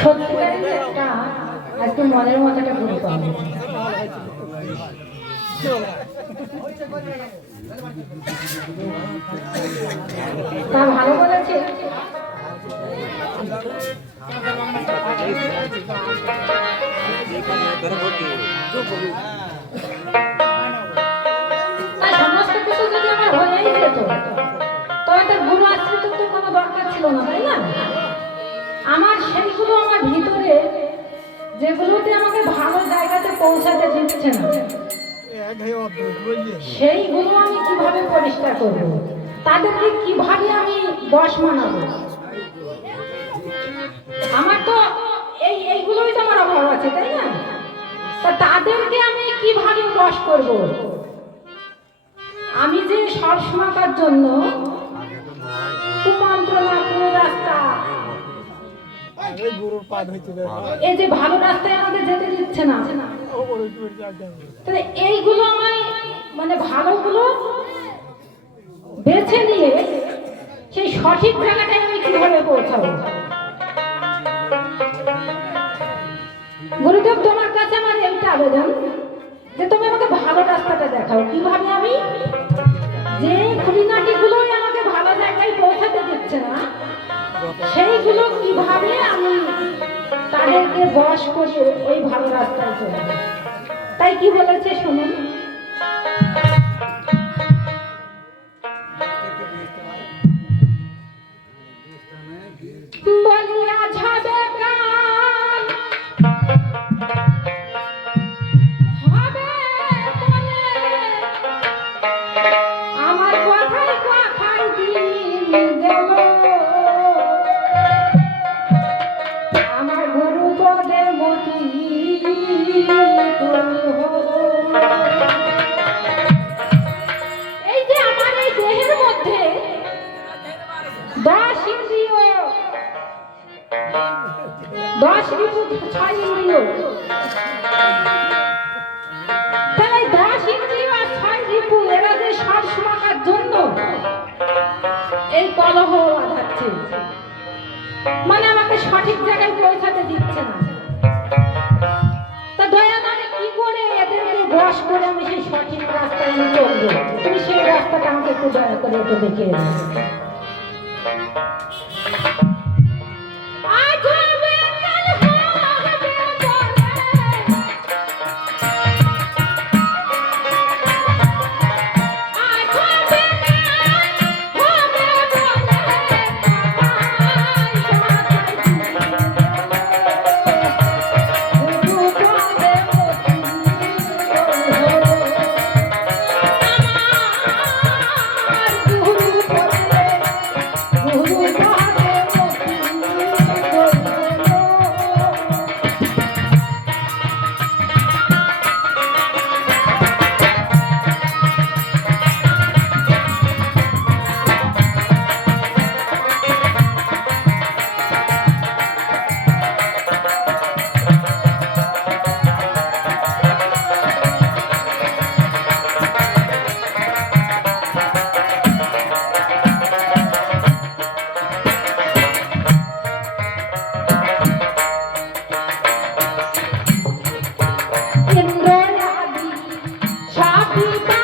সত্যিকারের একটা আজকে মনের মতো একটা গুরু পাওয়া গেছে। তা ভালো বলেছে। সমস্ত কিছু যদি আমার হয়েই যেত তবে তার গুরু আশ্রিত তো কোনো দরকার ছিল না, তাই না? আমার সেইগুলো আমার ভিতরে যেগুলোতে আমাকে ভালো জায়গাতে পৌঁছাতে দিচ্ছে না, সেইগুলো আমি কিভাবে পরিষ্কার করব, তাদেরকে কিভাবে আমি বশ মানাবো? আমার তো এইগুলোই তো আমার অভাব আছে, তাই না? তা তাদেরকে আমি কিভাবে বশ করব? আমি যে সব সময়কার জন্য কুমন্ত্রণা কুরাস্তা এই যে ভালো রাস্তায় আমাকে যেতে দিচ্ছে না, তাহলে এইগুলো আমায় মানে ভালোগুলো বেছে নিয়ে সেই সঠিক জায়গাটায় আমি কিভাবে পৌঁছাবো? গুরুদেব, তোমার কাছে আমার এইটা আবেদন যে তুমি আমাকে ভালো রাস্তাটা দেখাও, কিভাবে আমি যে খুঁটিনাটিগুলোই আমাকে ভালো জায়গায় পৌঁছাতে দিচ্ছে না সেইগুলো কিভাবে আমি তাদেরকে বশ করে ওই ভালো রাস্তায় চলব। তাই কি বলেছে শুনুন। বলিয়া যাবে গান হবে বলে আমার কথায় কথায় দিন গেল, আমার গুরু পদে মতি এই যে আমার এই দেহের মধ্যে 10 ইন্দ্রিয়, 10 রিপু 6 ইন্দ্রিয়, তাই 10 ইন্দ্রিয় আর 6 রিপু এরা যে সব সমাকার জন্য এই কলহ বাঁধাচ্ছে, মানে আমাকে সঠিক জায়গায় পৌঁছাতে দিচ্ছে না। তা দয়া মানে কি করে এদেরকে বশ করে আমি সেই সঠিক রাস্তায় আমি চলবো? তুমি সেই রাস্তাটা আমাকে একটু দয়া করে একটু দেখিয়ে দাও। ইন্দ্র আদি সাবিতা